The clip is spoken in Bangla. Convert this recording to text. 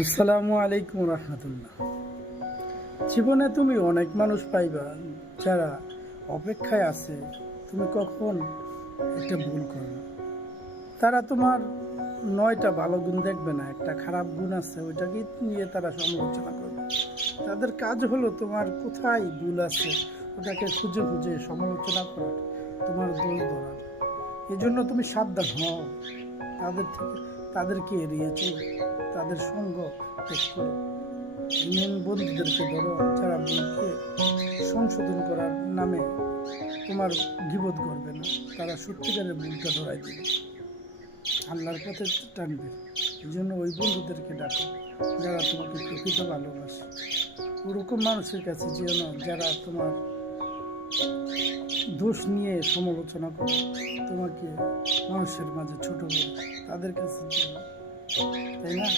আসসালামু আলাইকুম রহমতুল্লাহ। জীবনে তুমি অনেক মানুষ পাইবা যারা অপেক্ষায় আছে তুমি কখন একটা ভুল করবে। তারা তোমার 9টা ভালো গুণ দেখবে না, একটা খারাপ গুণ আছে ওইটাকে নিয়ে তারা সমালোচনা করবে। তাদের কাজ হলো তোমার কোথায় ভুল আছে ওটাকে খুঁজে খুঁজে সমালোচনা করা, তোমার দোষ ধরা। এই জন্য তুমি সাবধান হও, তাদেরকে এড়িয়ে চলো, তাদের সঙ্গ ত্যাগ করো। এমন বন্ধুদেরকে ধরো যারা ভুলকে সংশোধন করার নামে তোমার গীবত করবে না, তারা সত্যিকারের ভুলটা ধরাই দেবে, আল্লাহর পথে টানবে। এই জন্য ওই বন্ধুদেরকে ডাকো যারা তোমাকে প্রকৃত ভালোবাসে। ওরকম মানুষের কাছে যেও না যারা তোমার দোষ নিয়ে সমালোচনা করে, তোমাকে মানুষের মাঝে ছোট করে, তাদের কাছে যেও না, তাই না?